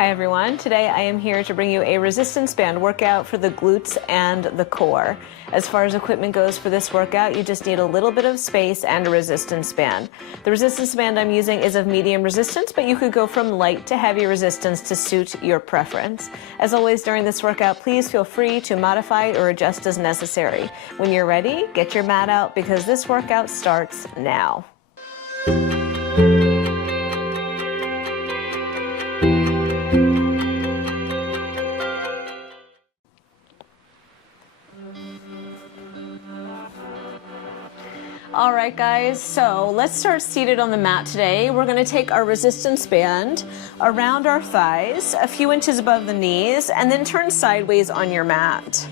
Hi everyone, today I am here to bring you a resistance band workout for the glutes and the core. As far as equipment goes for this workout, you just need a little bit of space and a resistance band. The resistance band I'm using is of medium resistance, but you could go from light to heavy resistance to suit your preference. As always during this workout, please feel free to modify or adjust as necessary. When you're ready, get your mat out because this workout starts now. All right guys, so let's start seated on the mat today. We're going to take our resistance band around our thighs, a few inches above the knees, and then turn sideways on your mat.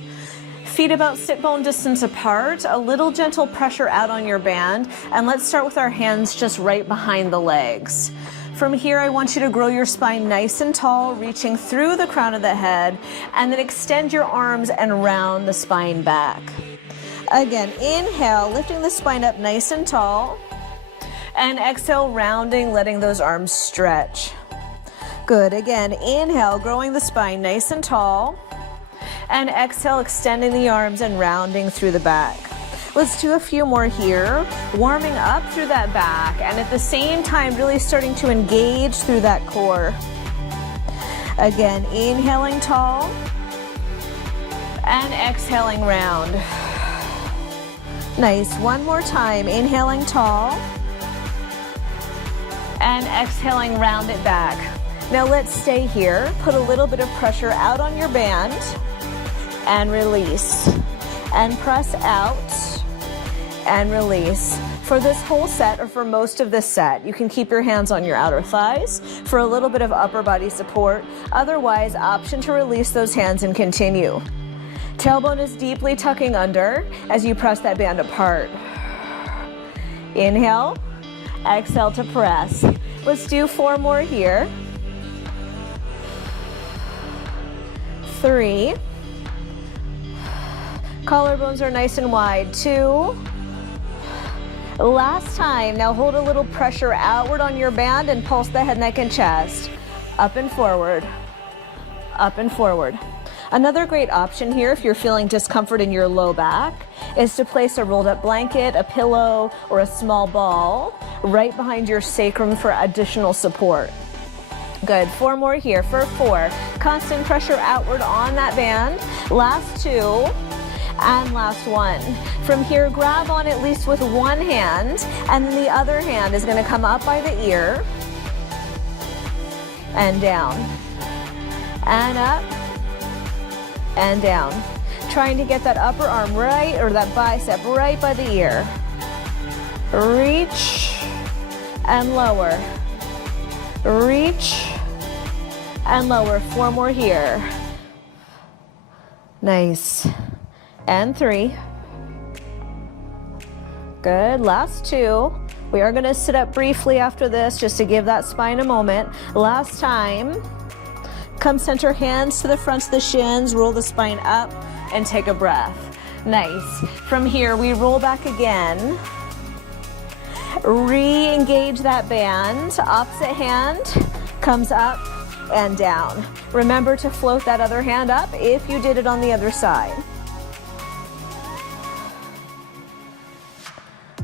Feet about sit bone distance apart, a little gentle pressure out on your band, and let's start with our hands just right behind the legs. From here, I want you to grow your spine nice and tall, reaching through the crown of the head, and then extend your arms and round the spine back. Again, inhale, lifting the spine up nice and tall, and exhale, rounding, letting those arms stretch. Good. Again, inhale, growing the spine nice and tall, and exhale, extending the arms and rounding through the back. Let's do a few more here, warming up through that back, and at the same time, really starting to engage through that core. Again, inhaling tall, and exhaling round. Nice. One more time. Inhaling tall and exhaling, round it back. Now let's stay here. Put a little bit of pressure out on your band and release. And press out and release. For this whole set, or for most of this set, you can keep your hands on your outer thighs for a little bit of upper body support. Otherwise, option to release those hands and continue. Tailbone is deeply tucking under as you press that band apart. Inhale, exhale to press. Let's do 4 more here. 3. Collarbones are nice and wide. 2. Last time. Now hold a little pressure outward on your band and pulse the head, neck, and chest. Up and forward. Up and forward. Another great option here, if you're feeling discomfort in your low back, is to place a rolled up blanket, a pillow, or a small ball right behind your sacrum for additional support. Good. 4 more here for 4. Constant pressure outward on that band. Last 2 and last 1. From here, grab on at least with one hand, and then the other hand is going to come up by the ear and down and up and down. Trying to get that upper arm right, or that bicep right by the ear. Reach and lower. Reach and lower. 4 more here. Nice. And 3. Good. Last 2. We are going to sit up briefly after this just to give that spine a moment. Last time. Come center, hands to the fronts of the shins, roll the spine up, and take a breath. Nice. From here, we roll back again. Re-engage that band. Opposite hand comes up and down. Remember to float that other hand up if you did it on the other side.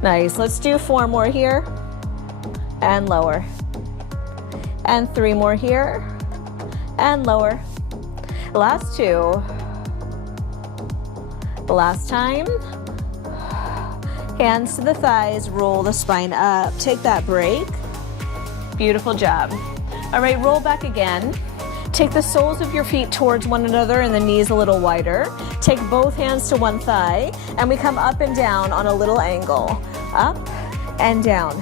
Nice. Let's do 4 more here. And lower. And 3 more here. And lower. Last 2. Last time. Hands to the thighs, roll the spine up. Take that break. Beautiful job. All right, roll back again. Take the soles of your feet towards one another and the knees a little wider. Take both hands to one thigh, and we come up and down on a little angle. Up and down.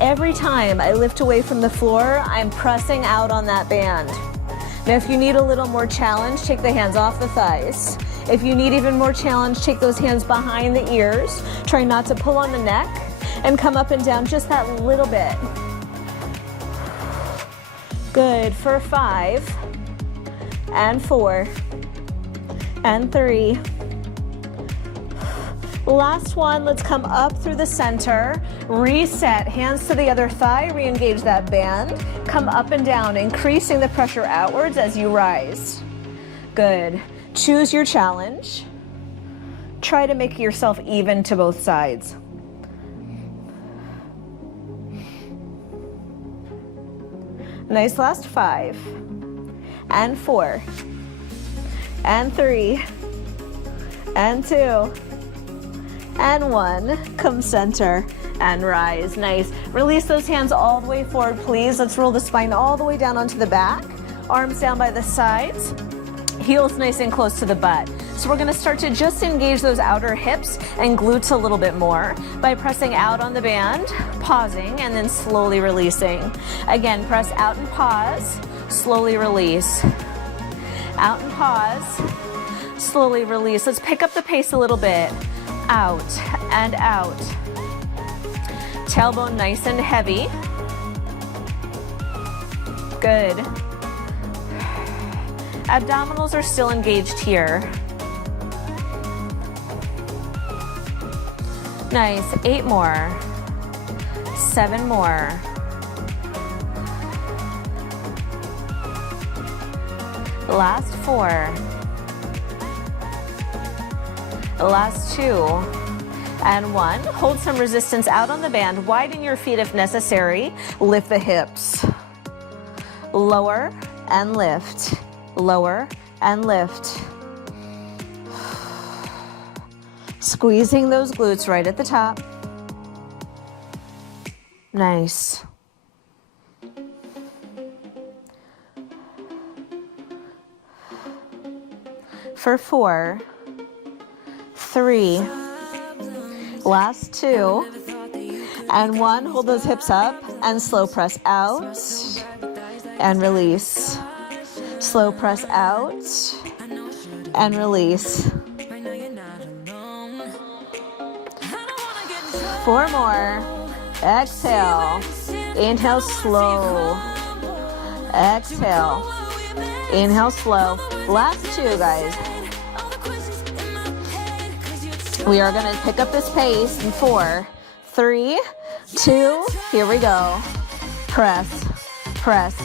Every time I lift away from the floor, I'm pressing out on that band. Now, if you need a little more challenge, take the hands off the thighs. If you need even more challenge, take those hands behind the ears. Try not to pull on the neck and come up and down just that little bit. Good. For 5 and 4 and 3 Last one, let's come up through the center, reset, hands to the other thigh, re-engage that band, come up and down, increasing the pressure outwards as you rise. Good. Choose your challenge. Try to make yourself even to both sides. Nice, last 5, and 4, and 3, and 2, and 1. Come center and rise. Nice. Release those hands all the way forward, please. Let's roll the spine all the way down onto the back. Arms down by the sides. Heels nice and close to the butt. So we're gonna start to just engage those outer hips and glutes a little bit more by pressing out on the band, pausing, and then slowly releasing. Again, press out and pause, slowly release. Out and pause, slowly release. Let's pick up the pace a little bit. Out and out. Tailbone nice and heavy. Good. Abdominals are still engaged here. Nice, 8 more, 7 more. Last 4. Last 2. And 1. Hold some resistance out on the band. Widen your feet if necessary. Lift the hips. Lower and lift. Lower and lift. Squeezing those glutes right at the top. Nice. For 4, 3, last 2, and 1. Hold those hips up and slow press out and release. Slow press out and release. 4 more. Exhale. Inhale slow. Exhale. Inhale slow. Last 2, guys. We are going to pick up this pace in 4, 3, 2. Here we go. Press. Press.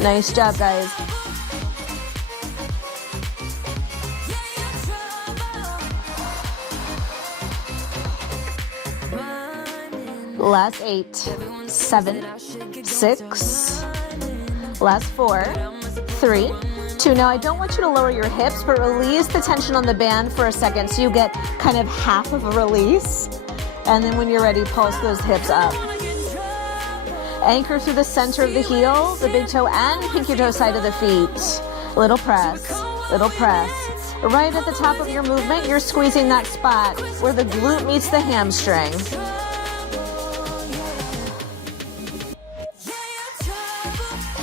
Nice job, guys. Last 8, 7, 6. Last 4, 3, 2. Now I don't want you to lower your hips, but release the tension on the band for a second so you get kind of half of a release. And then when you're ready, pulse those hips up. Anchor through the center of the heel, the big toe and pinky toe side of the feet. Little press, little press. Right at the top of your movement, you're squeezing that spot where the glute meets the hamstring.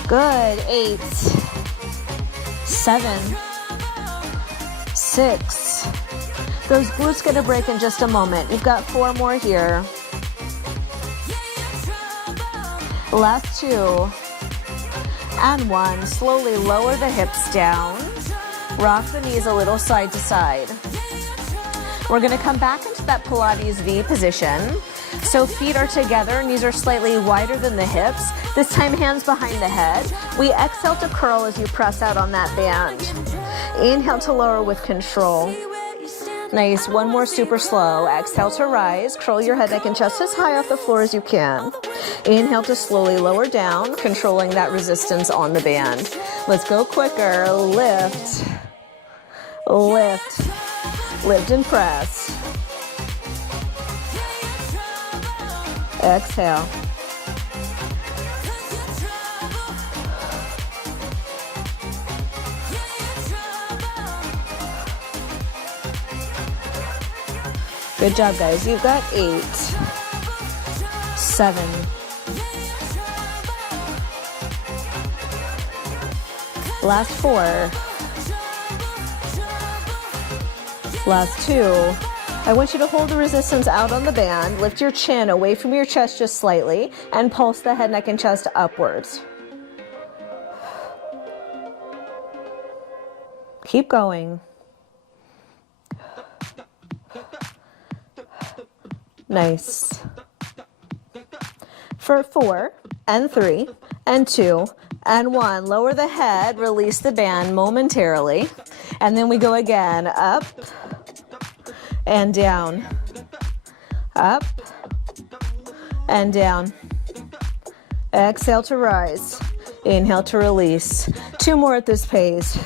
Good. 8, 7, 6. Those glutes get a break in just a moment. You've got 4 more here. Last 2 and 1. Slowly lower the hips down. Rock the knees a little side to side. We're going to come back into that Pilates V position. So feet are together, knees are slightly wider than the hips. This time hands behind the head. We exhale to curl as you press out on that band. Inhale to lower with control. Nice. 1 more super slow. Exhale to rise. Curl your head, neck, and chest as high off the floor as you can. Inhale to slowly lower down, controlling that resistance on the band. Let's go quicker. Lift. Lift. Lift and press. Exhale. Good job, guys. You've got 8, 7, 4, last 2. I want you to hold the resistance out on the band, lift your chin away from your chest just slightly, and pulse the head, neck, and chest upwards. Keep going. Nice. For 4 and 3 and 2 and 1, lower the head, release the band momentarily, and then we go again, up and down, up and down. Exhale to rise, inhale to release. 2 more at this pace.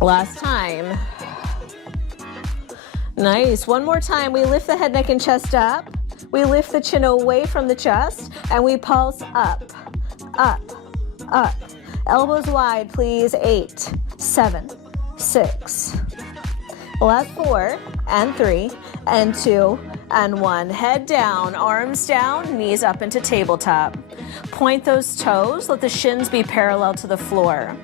Last time. Nice. 1 more time. We lift the head, neck, and chest up. We lift the chin away from the chest, and we pulse up, up, up. Elbows wide, please. 8, 7, 6. Last 4 and 3 and 2 and 1. Head down, arms down, knees up into tabletop. Point those toes, let the shins be parallel to the floor.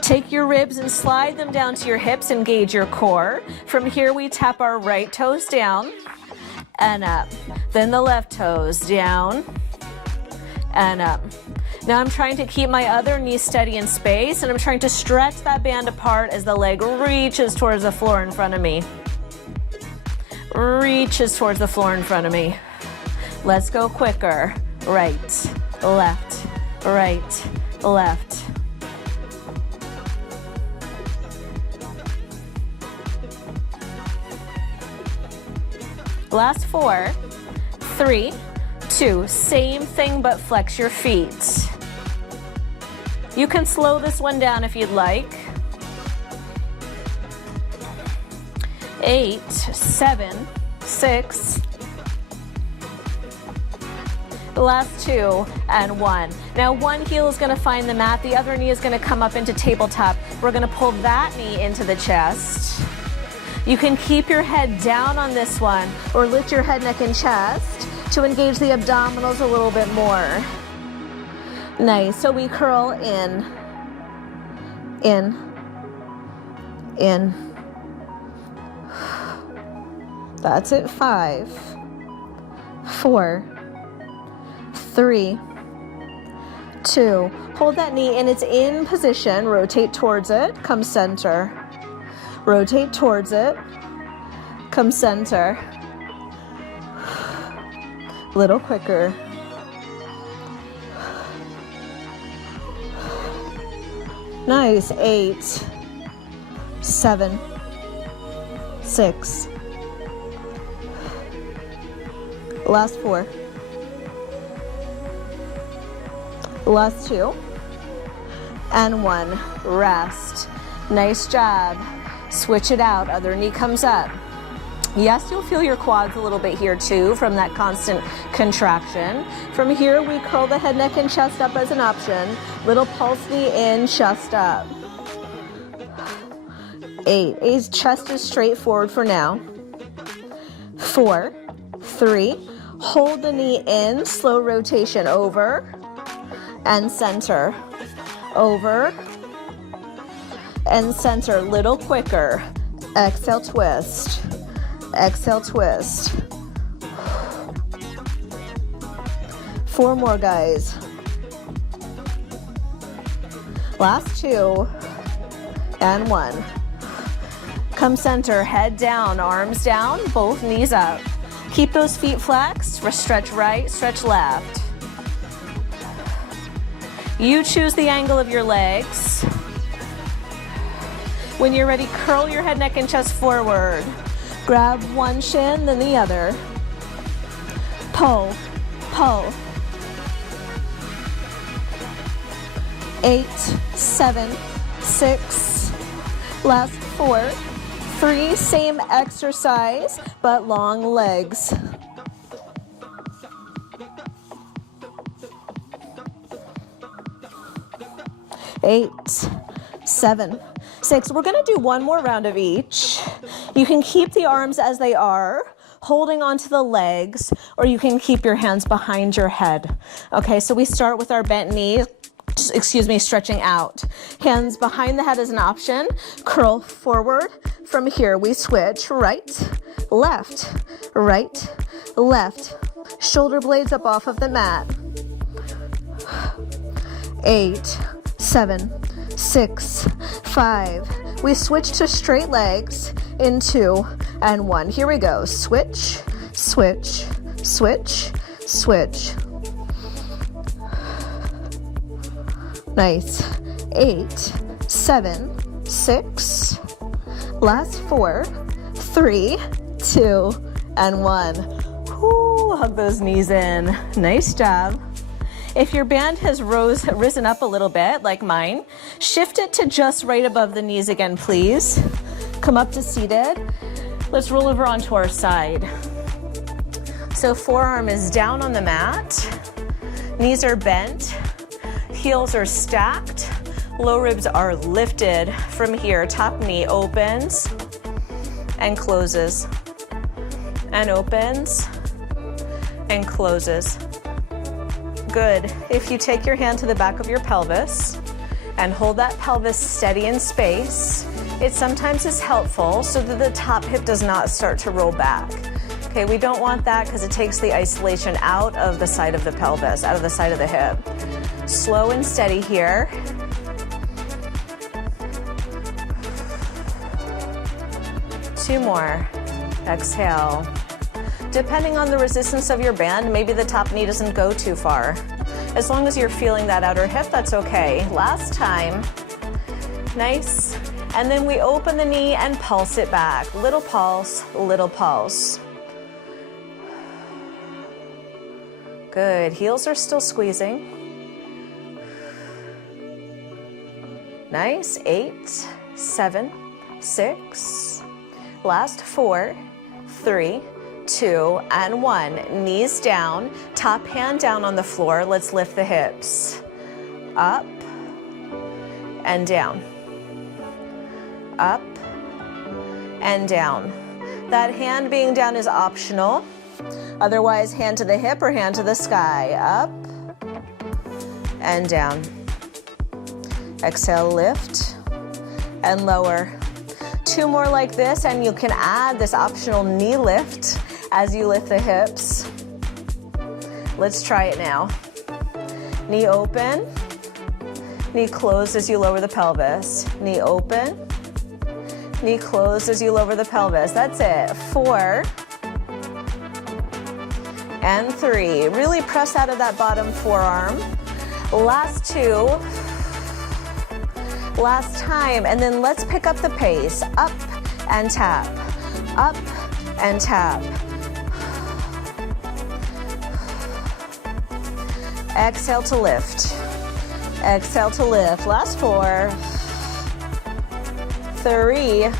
Take your ribs and slide them down to your hips, engage your core. From here we tap our right toes down and up. Then the left toes down and up. Now I'm trying to keep my other knee steady in space, and I'm trying to stretch that band apart as the leg reaches towards the floor in front of me. Reaches towards the floor in front of me. Let's go quicker. Right, left, right, left. Last 4, 3, 2. Same thing, but flex your feet. You can slow this one down if you'd like. 8, 7, 6. The last 2 and 1. Now one heel is going to find the mat, the other knee is going to come up into tabletop. We're going to pull that knee into the chest. You can keep your head down on this one, or lift your head, neck, and chest to engage the abdominals a little bit more. Nice. So we curl in, in. That's it. 5, 4, 3, 2. Hold that knee and it's in position. Rotate towards it. Come center. Rotate towards it. Come center. A little quicker. Nice. 8, 7, 6. Last 4. Last 2. And 1. Rest. Nice job. Switch it out. Other knee comes up. Yes, you'll feel your quads a little bit here too from that constant contraction. From here, we curl the head, neck, and chest up as an option. Little pulse knee in, chest up. 8. His chest is straight forward for now. 4, 3. Hold the knee in, slow rotation over and center. Over and center, little quicker. Exhale, twist. Exhale, twist. 4 more, guys. Last 2 and 1. Come center, head down, arms down, both knees up. Keep those feet flexed. Stretch right, stretch left. You choose the angle of your legs. When you're ready, curl your head, neck, and chest forward. Grab one shin, then the other. Pull, pull. 8, 7, 6. Last 4, 3. Same exercise, but long legs. 8, 7, 6. We're going to do one more round of each. You can keep the arms as they are, holding onto the legs, or you can keep your hands behind your head. Okay, so we start with our bent knee, stretching out. Hands behind the head is an option. Curl forward. From here, we switch right, left, right, left. Shoulder blades up off of the mat. 8, 7, 6, 5. We switch to straight legs in 2 and 1. Here we go. Switch, switch, switch, switch. Nice. 8, 7, 6. Last 4, 3, 2, and 1. Whoo, hug those knees in. Nice job. If your band has risen up a little bit, like mine, shift it to just right above the knees again, please. Come up to seated. Let's roll over onto our side. So forearm is down on the mat. Knees are bent. Heels are stacked. Low ribs are lifted from here. Top knee opens and closes. And opens and closes. Good. If you take your hand to the back of your pelvis and hold that pelvis steady in space, it sometimes is helpful so that the top hip does not start to roll back. Okay, we don't want that because it takes the isolation out of the side of the pelvis, out of the side of the hip. Slow and steady here. Two more. Exhale. Depending on the resistance of your band, maybe the top knee doesn't go too far. As long as you're feeling that outer hip, that's okay. Last time. Nice. And then we open the knee and pulse it back. Little pulse, little pulse. Good. Heels are still squeezing. Nice. 8, 7, 6. Last 4, 3, 2, and 1. Knees down, top hand down on the floor. Let's lift the hips. Up and down. Up and down. That hand being down is optional. Otherwise, hand to the hip or hand to the sky. Up and down. Exhale, lift and lower. 2 more like this, and you can add this optional knee lift as you lift the hips. Let's try it now. Knee open, knee closed as you lower the pelvis. Knee open, knee closed as you lower the pelvis. That's it. 4 and 3. Really press out of that bottom forearm. Last 2. Last time, and then let's pick up the pace. Up and tap, up and tap. Exhale to lift, exhale to lift. Last 4, 3,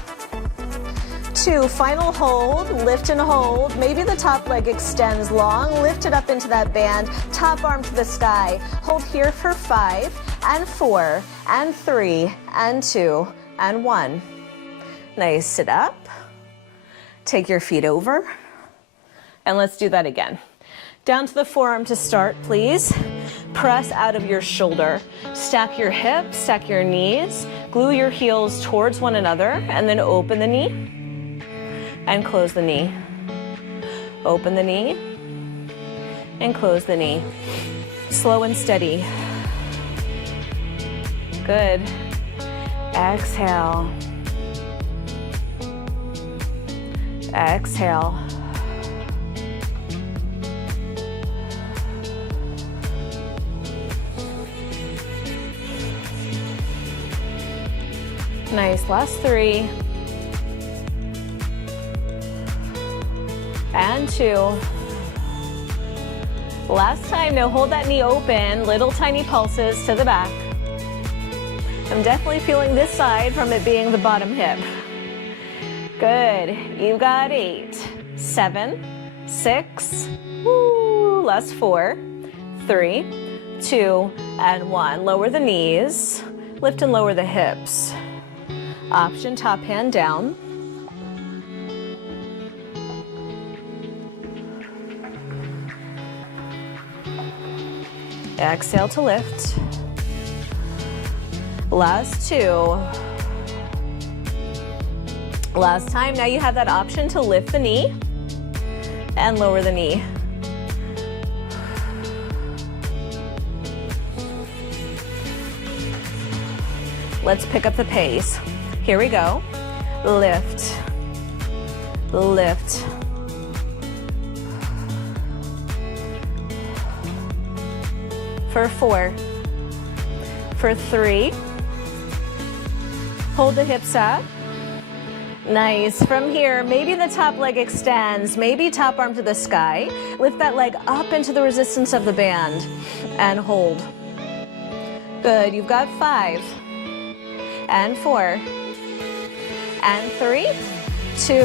2, final hold, lift and hold. Maybe the top leg extends long, lift it up into that band, top arm to the sky. Hold here for 5 and 4 and 3 and 2 and 1. Nice, sit up, take your feet over, and let's do that again. Down to the forearm to start, please. Press out of your shoulder. Stack your hips, stack your knees, glue your heels towards one another, and then open the knee and close the knee. Open the knee and close the knee. Slow and steady. Good. Exhale. Exhale. Nice. Last 3. And 2. Last time. Now hold that knee open. Little tiny pulses to the back. I'm definitely feeling this side from it being the bottom hip. Good. You got 8, 7, 6. Woo. Last 4, 3, 2, and 1. Lower the knees. Lift and lower the hips. Option, top hand down. Exhale to lift. Last 2. Last time. Now you have that option to lift the knee and lower the knee. Let's pick up the pace. Here we go. Lift, lift. For 4, for 3. Hold the hips up. Nice. From here, maybe the top leg extends, maybe top arm to the sky. Lift that leg up into the resistance of the band and hold. Good. You've got 5 and 4 and 3, 2,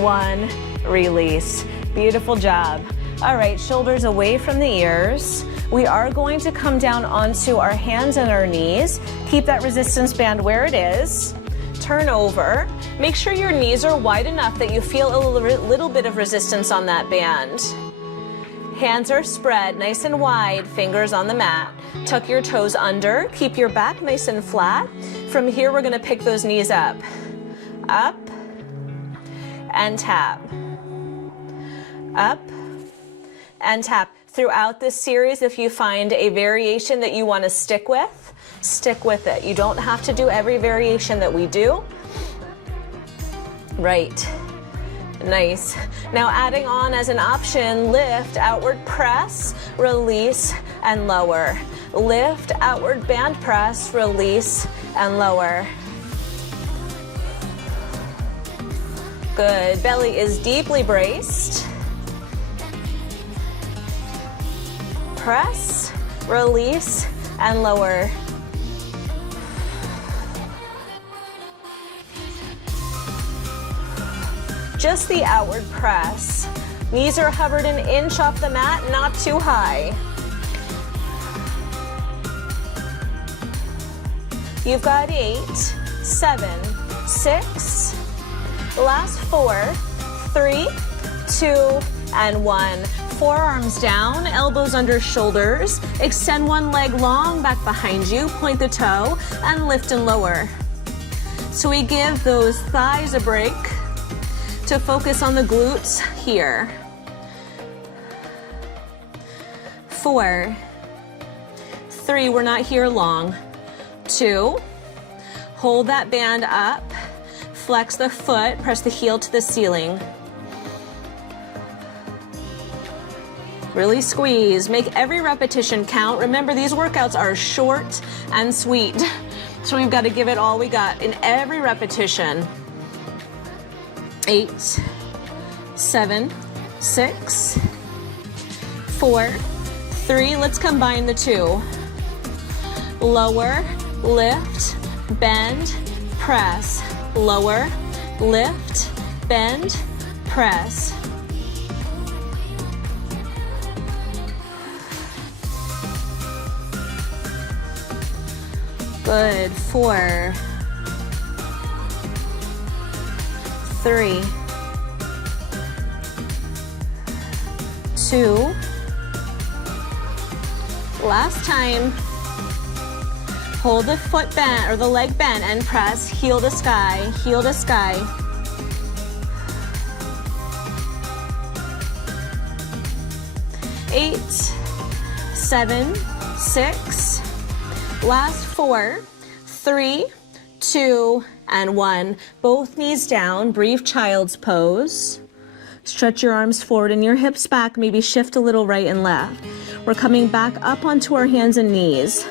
1. Release. Beautiful job. All right, shoulders away from the ears. We are going to come down onto our hands and our knees. Keep that resistance band where it is. Turn over. Make sure your knees are wide enough that you feel a little bit of resistance on that band. Hands are spread nice and wide, fingers on the mat. Tuck your toes under. Keep your back nice and flat. From here, we're gonna pick those knees up. Up and tap. Up and tap. Throughout this series, if you find a variation that you want to stick with it. You don't have to do every variation that we do. Right. Nice. Now adding on as an option, lift, outward press, release, and lower. Lift, outward band press, release, and lower. Good. Belly is deeply braced. Press, release, and lower. Just the outward press. Knees are hovered an inch off the mat, not too high. You've got 8, 7, 6. Last 4, 3, 2, and 1. Forearms down, elbows under shoulders. Extend one leg long back behind you, point the toe, and lift and lower. So we give those thighs a break to focus on the glutes here. 4, 3, we're not here long. 2, hold that band up, flex the foot, press the heel to the ceiling. Really squeeze, make every repetition count. Remember, these workouts are short and sweet, so we've got to give it all we got in every repetition. 8, 7, 6, 4, 3. Let's combine the 2. Lower, lift, bend, press. Lower, lift, bend, press. Good. 4, 3, 2. Last time. Hold the foot bent or the leg bent and press heel to sky, heel to sky. Eight, 7, 6. Last 4, 3, 2, and 1. Both knees down, brief child's pose. Stretch your arms forward and your hips back, maybe shift a little right and left. We're coming back up onto our hands and knees.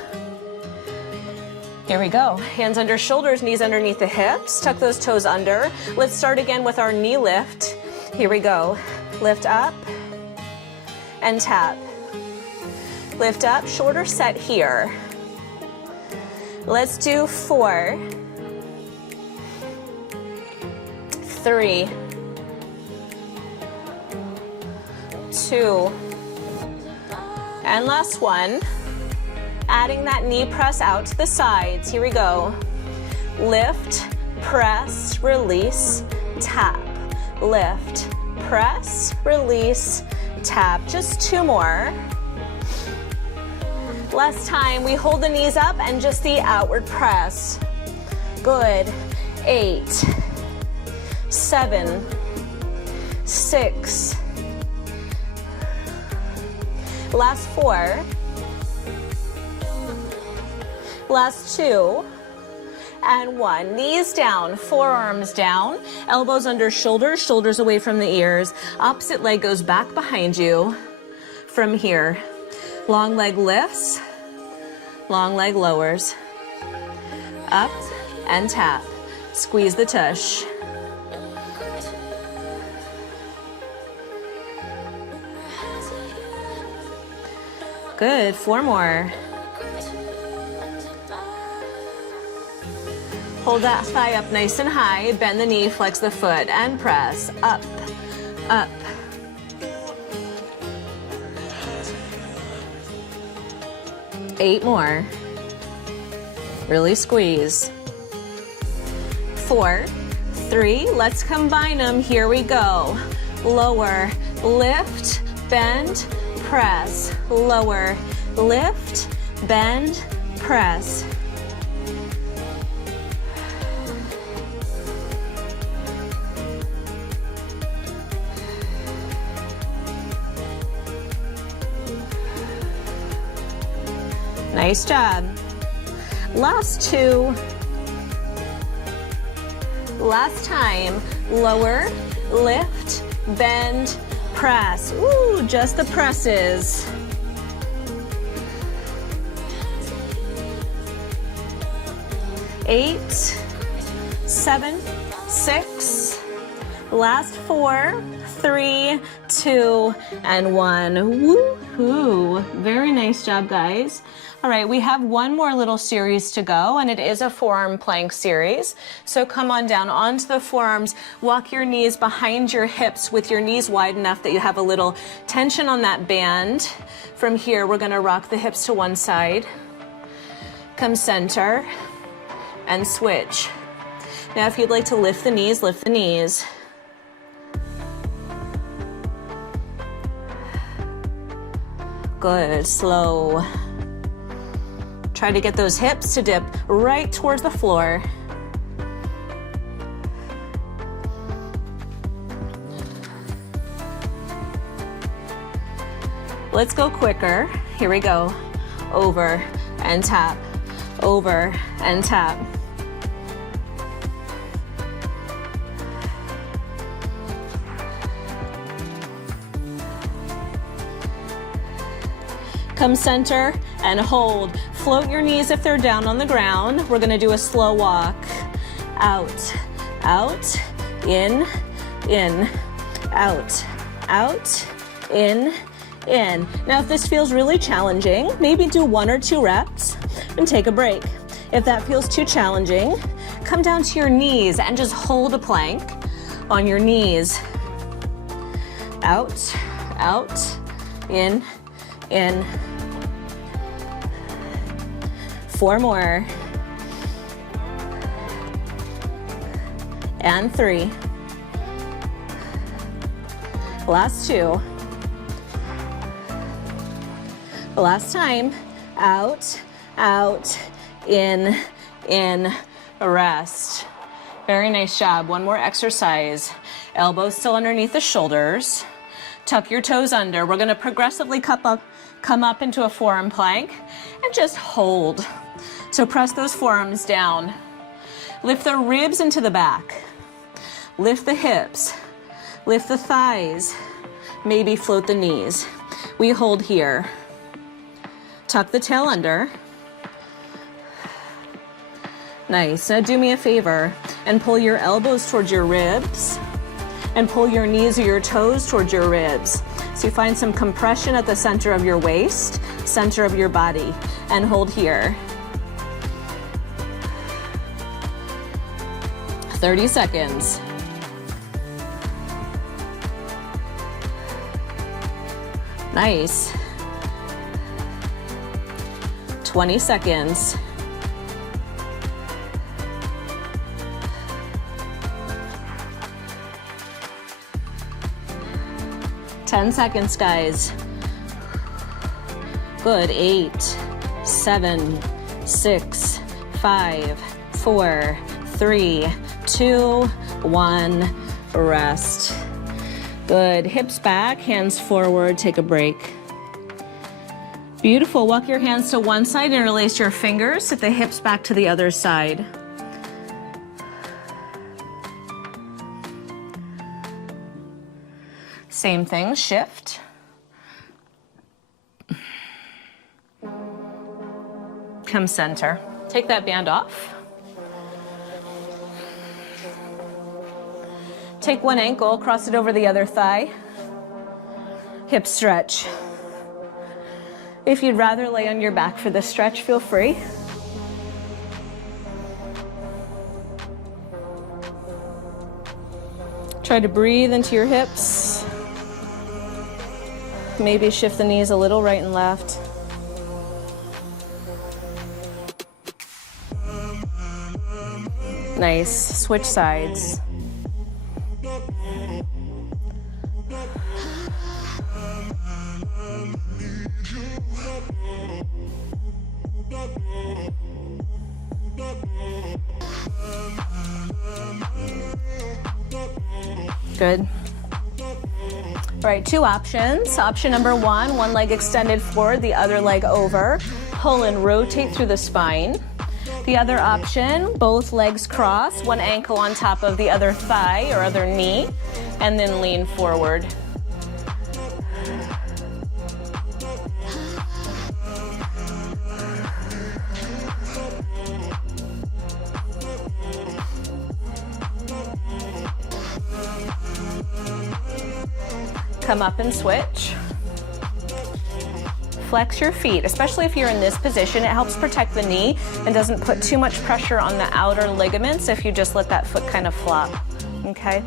Here we go. Hands under shoulders, knees underneath the hips. Tuck those toes under. Let's start again with our knee lift. Here we go. Lift up and tap. Lift up, shorter set here. Let's do 4, 3, 2, and last one. Adding that knee press out to the sides. Here we go. Lift, press, release, tap. Lift, press, release, tap. Just 2 more. Last time, we hold the knees up and just the outward press. Good. 8, 7, 6. Last 4. Last 2. and 1. Knees down, forearms down, elbows under shoulders, shoulders away from the ears. Opposite leg goes back behind you from here. Long leg lifts, long leg lowers. Up and tap. Squeeze the tush. Good, 4 more. Hold that thigh up nice and high, bend the knee, flex the foot, and press. Up, up. Eight more. Really squeeze. 4, 3, let's combine them. Here we go. Lower, lift, bend, press. Lower, lift, bend, press. Nice job. Last 2. Last time. Lower, lift, bend, press. Ooh, just the presses. 8, 7, 6. Last 4, 3, 2, and 1. Woohoo! Very nice job, guys. All right, we have one more little series to go, and it is a forearm plank series. So come on down onto the forearms, walk your knees behind your hips with your knees wide enough that you have a little tension on that band. From here, we're gonna rock the hips to one side. Come center and switch. Now, if you'd like to lift the knees, lift the knees. Good, slow. Try to get those hips to dip right towards the floor. Let's go quicker. Here we go. Over and tap, over and tap. Come center and hold. Float your knees if they're down on the ground. We're gonna do a slow walk. Out, out, in, out, out, in. Now if this feels really challenging, maybe do 1 or 2 reps and take a break. If that feels too challenging, come down to your knees and just hold a plank on your knees. Out, out, in. 4 more. And 3. Last 2. Last time. Out, out, in, rest. Very nice job. One more exercise. Elbows still underneath the shoulders. Tuck your toes under. We're gonna progressively come up into a forearm plank and just hold. So press those forearms down. Lift the ribs into the back. Lift the hips. Lift the thighs. Maybe float the knees. We hold here. Tuck the tail under. Nice. Now do me a favor and pull your elbows towards your ribs and pull your knees or your toes towards your ribs. So you find some compression at the center of your waist, center of your body, and hold here. 30 seconds. Nice. 20 seconds. Ten seconds, guys. Good. 8, 7, 6, 5, 4, 3, 2, 1. Rest. Good. Hips back, hands forward. Take a break. Beautiful. Walk your hands to one side and release your fingers. Sit the hips back to the other side. Same thing, shift. Come center. Take that band off. Take one ankle, cross it over the other thigh. Hip stretch. If you'd rather lay on your back for this stretch, feel free. Try to breathe into your hips. Maybe shift the knees a little right and left. Nice. Switch sides. Good. All right, two options. Option number one leg extended forward, the other leg over. Pull and rotate through the spine. The other option, both legs cross, one ankle on top of the other thigh or other knee, and then lean forward. Come up and switch. Flex your feet, especially if you're in this position. It helps protect the knee and doesn't put too much pressure on the outer ligaments if you just let that foot kind of flop, okay?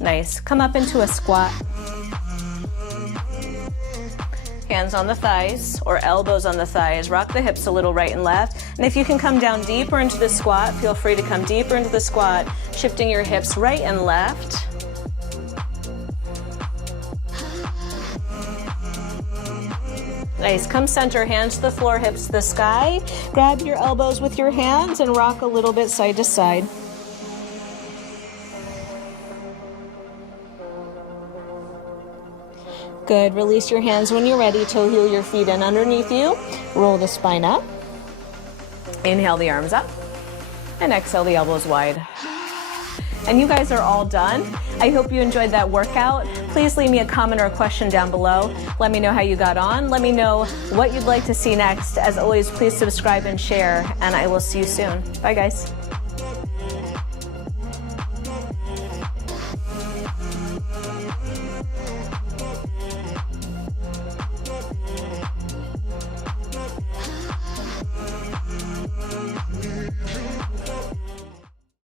Nice. Come up into a squat. Hands on the thighs or elbows on the thighs. Rock the hips a little right and left. And if you can come down deeper into the squat, feel free to come deeper into the squat, shifting your hips right and left. Nice. Come center, hands to the floor, hips to the sky. Grab your elbows with your hands and rock a little bit side to side. Good. Release your hands when you're ready. Toe heel your feet in underneath you. Roll the spine up. Inhale the arms up. And exhale the elbows wide. And you guys are all done. I hope you enjoyed that workout. Please leave me a comment or a question down below. Let me know how you got on. Let me know what you'd like to see next. As always, please subscribe and share. And I will see you soon. Bye, guys.